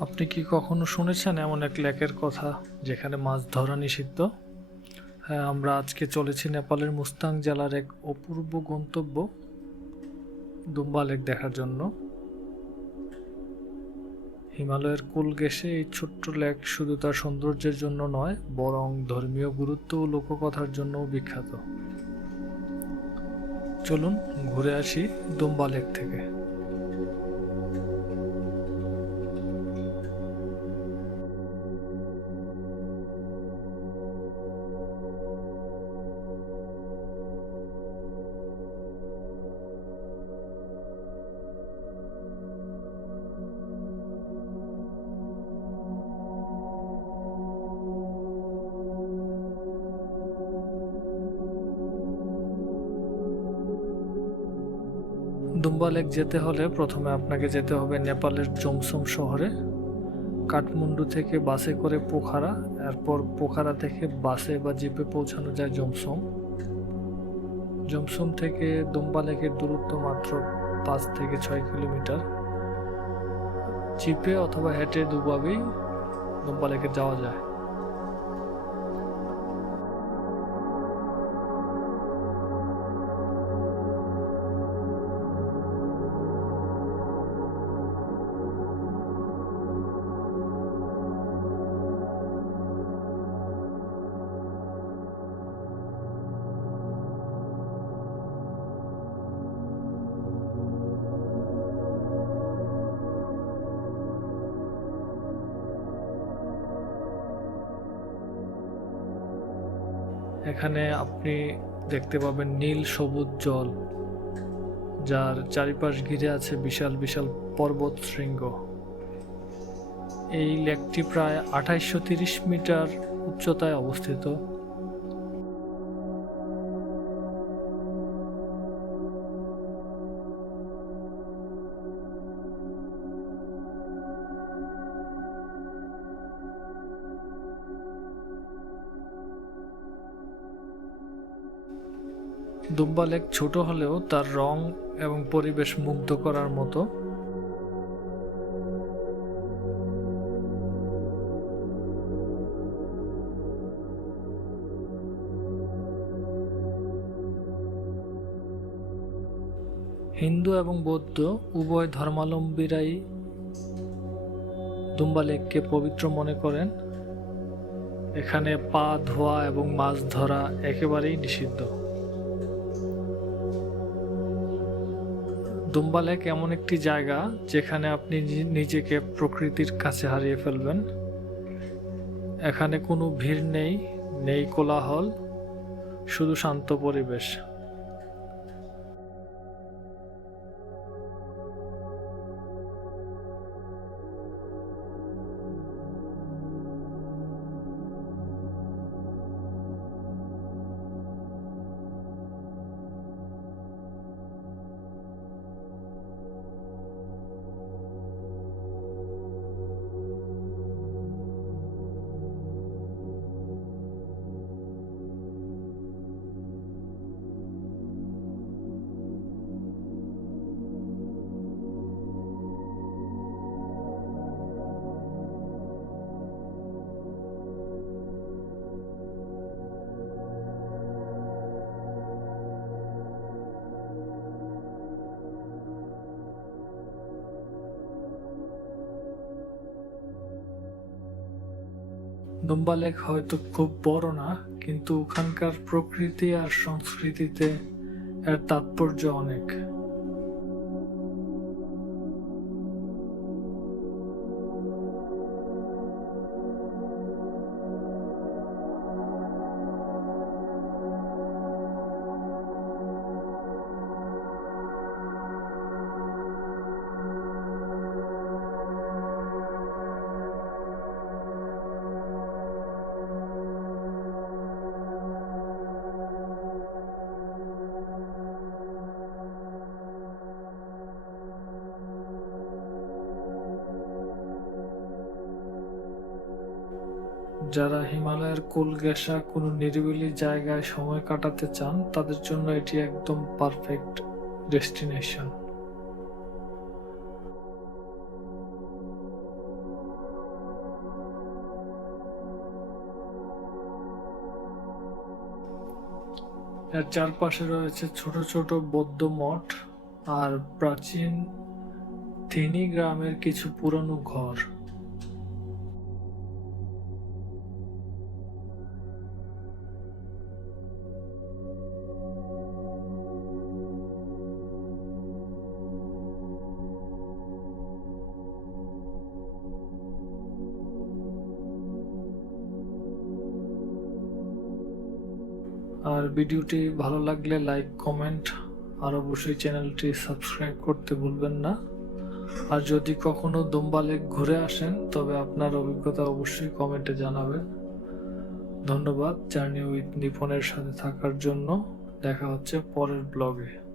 আপনি কি কখনো শুনেছেন এমন এক লেকের কথা যেখানে মাছ ধরা নিষিদ্ধ? হ্যাঁ আমরা আজকে চলেছি নেপালের মুস্তাং জেলার এক অপূর্ব গন্তব্য, দুম্বা লেক দেখার জন্য। হিমালয়ের কুল গেসে এই ছোট্ট লেক শুধু তার সৌন্দর্যের জন্য নয়, বরং ধর্মীয় গুরুত্ব ও লোককথার জন্যও বিখ্যাত। চলুন ঘুরে আসি দুম্বা লেক থেকে। দুম্বা লেক যেতে হলে প্রথমে আপনাকে যেতে হবে নেপালের জমসম শহরে, কাঠমান্ডু থেকে বাসে করে পোখারা, এরপর পোখারা থেকে বাসে বা জিপে পৌঁছানো যায় জমসম জমসম থেকে দুম্বা লেকের দূরত্ব মাত্র পাঁচ থেকে ছয় কিলোমিটার। জিপে অথবা হেঁটে দুভাবেই দুম্বা লেকে যাওয়া যায়। এখানে আপনি দেখতে পাবেন নীল সবুজ জল, যার চারিপাশ ঘিরে আছে বিশাল বিশাল পর্বত শৃঙ্গ। এই লেকটি প্রায় আঠাইশো মিটার উচ্চতায় অবস্থিত। দুম্বা লেক ছোট হলেও তার রং এবং পরিবেশ মুগ্ধ করার মতো। হিন্দু এবং বৌদ্ধ উভয় ধর্মাবলম্বীরাই দুম্বা লেককে পবিত্র মনে করেন। এখানে পা, ধোয়া এবং মাছ ধরা একেবারেই নিষিদ্ধ। দুম্বা লেক এমন একটি জায়গা যেখানে আপনি নিজেকে প্রকৃতির কাছে হারিয়ে ফেলবেন? এখানে কোনো ভিড় নেই নেই কোলাহল, শুধু শান্ত পরিবেশ। দুম্বা লেক হয়তো খুব বড় না কিন্তু ওখানকার প্রকৃতি আর সংস্কৃতিতে এর তাৎপর্য অনেক। যারা হিমালয়ের কুল ঘেঁষা কোনো নিরিবিলি জায়গায় সময় কাটাতে চান, তাদের জন্য এটি একদম পারফেক্ট ডেস্টিনেশন এর চারপাশে রয়েছে ছোট ছোট বৌদ্ধ মঠ আর প্রাচীন থিনি গ্রামের কিছু পুরনো ঘর। আর ভিডিওটি ভালো লাগলে লাইক কমেন্ট আর অবশ্যই চ্যানেলটি সাবস্ক্রাইব করতে ভুলবেন না। আর যদি কখনো দুম্বা ঘুরে আসেন, তবে আপনার অভিজ্ঞতা অবশ্যই কমেন্টে জানাবেন। ধন্যবাদ জার্নি উইথ নিপনের সাথে থাকার জন্য। দেখা হচ্ছে পরের ব্লগে